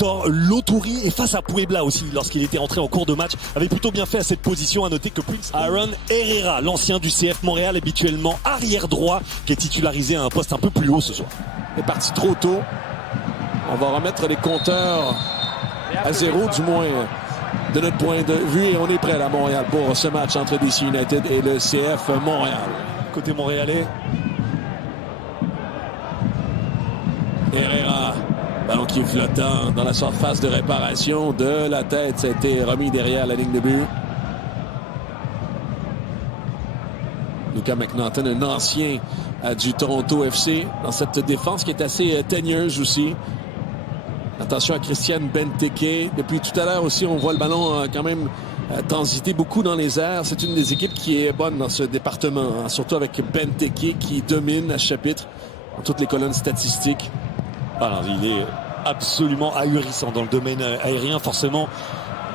Victor Loturi, et face à Puebla aussi, lorsqu'il était rentré en cours de match, avait plutôt bien fait à cette position. À noter que Prince Aaron Herrera, l'ancien du CF Montréal, habituellement arrière droit, qui est titularisé à un poste un peu plus haut ce soir. Il est parti trop tôt. On va remettre les compteurs à zéro, du moins de notre point de vue, et on est prêt à Montréal pour ce match entre DC United et le CF Montréal. Côté montréalais, Herrera, ballon qui est flottant dans la surface de réparation de la tête. Ça a été remis derrière la ligne de but. Lucas McNaughton, un ancien du Toronto FC, dans cette défense qui est assez teigneuse aussi. Attention à Christian Benteke. Depuis tout à l'heure aussi, on voit le ballon quand même transiter beaucoup dans les airs. C'est une des équipes qui est bonne dans ce département, hein, surtout avec Benteke qui domine à ce chapitre dans toutes les colonnes statistiques. alors, il est absolument ahurissant dans le domaine aérien. Forcément,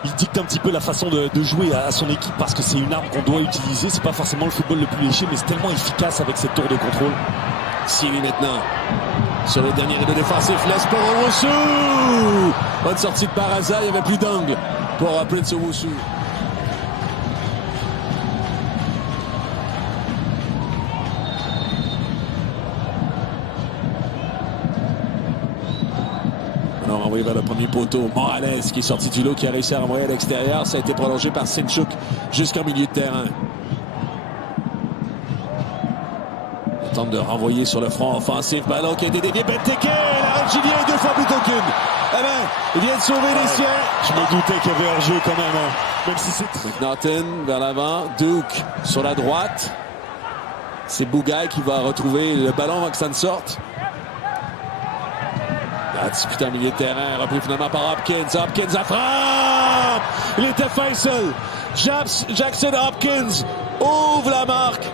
il dicte un petit peu la façon de jouer à son équipe, parce que c'est une arme qu'on doit utiliser. C'est pas forcément le football le plus léché, mais c'est tellement efficace avec cette tour de contrôle. Siri maintenant sur le dernier rideau défensif, laisse pour Owusu. Bonne sortie de Baraza, il n'y avait plus d'angle pour Prince Owusu. Alors envoyé vers le premier poteau, Morales qui est sorti du lot, qui a réussi à renvoyer à l'extérieur. Ça a été prolongé par Sinchuk jusqu'en milieu de terrain. Il tente de renvoyer sur le front offensif. Ballon qui a été dévié. Benteke, la Julien deux fois plutôt qu'une. Eh bien, il vient de sauver les siens. Je me doutais qu'il y avait hors-jeu quand même, hein. Même si c'est... McNaughton vers l'avant. Duke sur la droite. C'est Bougaï qui va retrouver le ballon avant que ça ne sorte. La disputé en milieu de terrain, repris finalement par Hopkins. Hopkins à frappe! Il était Faisal. Jackson Hopkins ouvre la marque.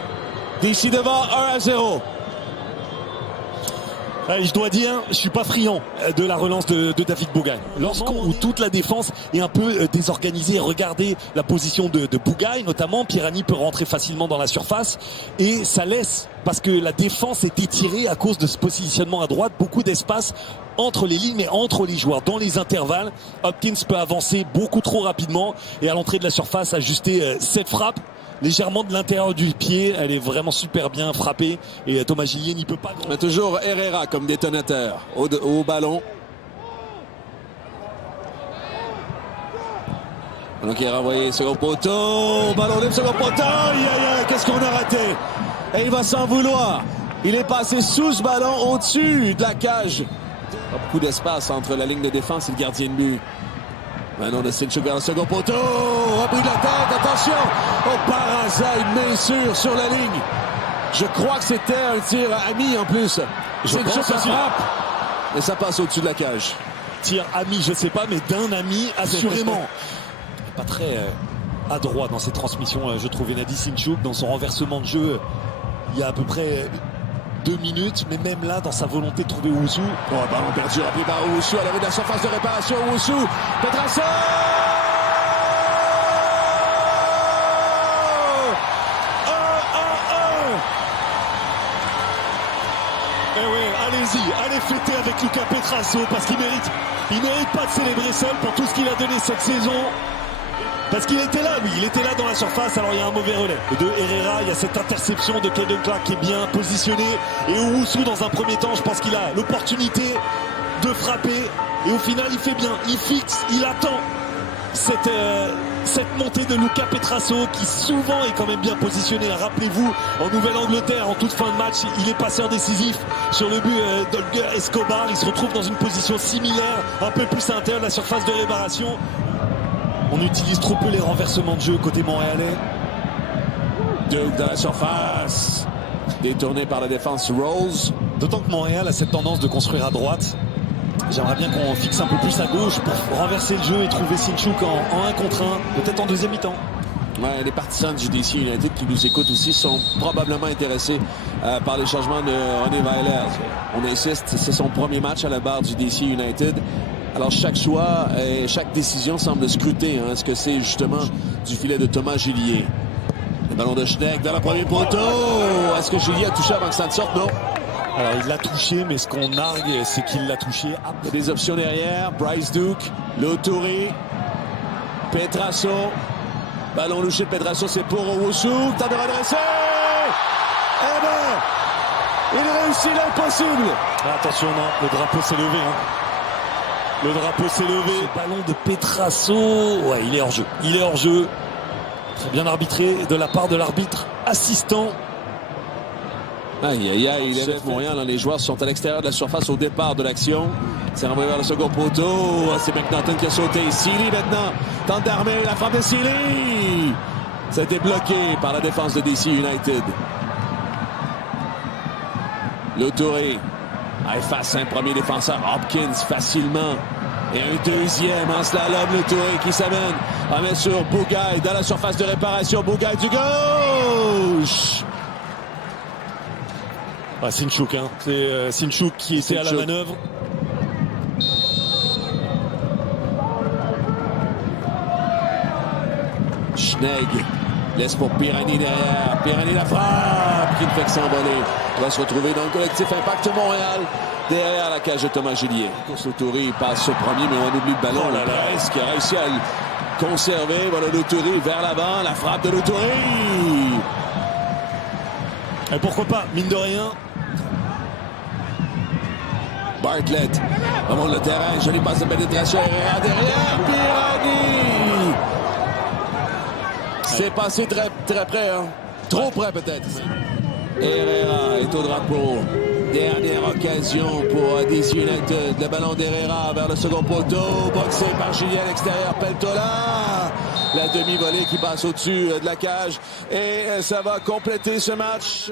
DC devant 1-0. Je dois dire, je suis pas friand de la relance de David Bougaï. Où toute la défense est un peu désorganisée. Regardez la position de Bougaï, notamment. Pierani peut rentrer facilement dans la surface. Et ça laisse, parce que la défense est étirée à cause de ce positionnement à droite, beaucoup d'espace entre les lignes, mais entre les joueurs, dans les intervalles. Hopkins peut avancer beaucoup trop rapidement et à l'entrée de la surface ajuster cette frappe légèrement de l'intérieur du pied. Elle est vraiment super bien frappée et Thomas Gillier n'y peut pas. On a toujours Herrera comme détonateur au ballon. Donc il est renvoyé second poteau, ballon libre second poteau. Qu'est-ce qu'on a raté? Et il va s'en vouloir. Il est passé sous ce ballon, au-dessus de la cage. Pas beaucoup d'espace entre la ligne de défense et le gardien de but. Maintenant de Sinchuk vers le second poteau. Repris de la tête, attention. Oh, Baraza, une main sûre sur la ligne. Je crois que c'était un tir ami en plus. Sinchuk frappe. Et ça passe au-dessus de la cage. Tir ami, je sais pas, mais d'un ami, assurément. Pas très adroit dans ses transmissions, je trouvais Nadi Sinchuk. Dans son renversement de jeu, il y a à peu près 2 minutes, mais même là, dans sa volonté de trouver Owusu. Oh, ballon perdu, rappelé par Owusu à l'arrêt de la surface de réparation. Owusu, Petrasso! Eh oui, allez-y, allez fêter avec Lucas Petrasso, parce qu'il mérite pas de célébrer seul pour tout ce qu'il a donné cette saison. Parce qu'il était là, lui, il était là dans la surface. Alors il y a un mauvais relais de Herrera, il y a cette interception de Caden Clark qui est bien positionnée. Et Owusu, dans un premier temps, je pense qu'il a l'opportunité de frapper. Et au final, il fait bien, il fixe, il attend cette montée de Lucas Petrasso qui souvent est quand même bien positionné. Rappelez-vous, en Nouvelle-Angleterre, en toute fin de match, il est passeur décisif sur le but d'Olger Escobar. Il se retrouve dans une position similaire, un peu plus à l'intérieur de la surface de réparation. On utilise trop peu les renversements de jeu côté montréalais. Duke dans la surface. Détourné par la défense Rose. D'autant que Montréal a cette tendance de construire à droite. J'aimerais bien qu'on fixe un peu plus à gauche pour renverser le jeu et trouver Sinchuk en 1 contre 1, peut-être en deuxième mi-temps. Ouais, les partisans du DC United qui nous écoutent aussi sont probablement intéressés par les changements de René Weiler. On insiste, c'est son premier match à la barre du DC United. Alors chaque choix et chaque décision semble scruter. Hein. Est-ce que c'est justement du filet de Thomas Gillier? Le ballon de Schneck dans le premier poteau. Est-ce que Gillier a touché avant que ça ne sorte? Non. Alors il l'a touché, mais ce qu'on nargue, c'est qu'il l'a touché. Il y a des options derrière. Bryce Duke, Lotori, Petrasso. Ballon louché de Petrasso, c'est pour Owusu. Temps de redresser. Eh ben, il réussit l'impossible. Attention, non, le drapeau s'est levé. Hein. Le drapeau s'est levé. Ce ballon de Petrasso, ouais, il est hors jeu. Il est hors jeu. Très bien arbitré de la part de l'arbitre assistant. Aïe, aïe, aïe, il est Montréal. Les joueurs sont à l'extérieur de la surface au départ de l'action. C'est renvoyé vers le second poteau. C'est McNaughton qui a sauté. Sealy maintenant tente d'armer la frappe de Sealy. Ça a été bloqué par la défense de DC United. Lotori efface un premier défenseur. Hopkins facilement. Et un deuxième en slalom. Lotori qui s'amène. Remet sur Bougaï dans la surface de réparation. Bougaï du gauche. Ah, Sinchuk, hein. C'est Sinchuk qui était à la manœuvre. Schnegg laisse pour Pirani derrière. Pirani la frappe qui ne fait que s'envoler. Il va se retrouver dans le collectif Impact Montréal derrière la cage de Thomas Gillier. Lotori passe au premier, mais on oublie le ballon. Oh là là. Presque a réussi à le conserver. Voilà Lotori vers l'avant. La frappe de Lotori. Et pourquoi pas, mine de rien. Bartlett remonte le terrain, jolie passe de pénétration, Herrera derrière, Pirani! C'est passé très, très près, hein? Trop près peut-être. Herrera est au drapeau. Dernière occasion pour DC United. Le ballon d'Herrera vers le second poteau, boxé par Julien à l'extérieur, Peltola. La demi-volée qui passe au-dessus de la cage et ça va compléter ce match.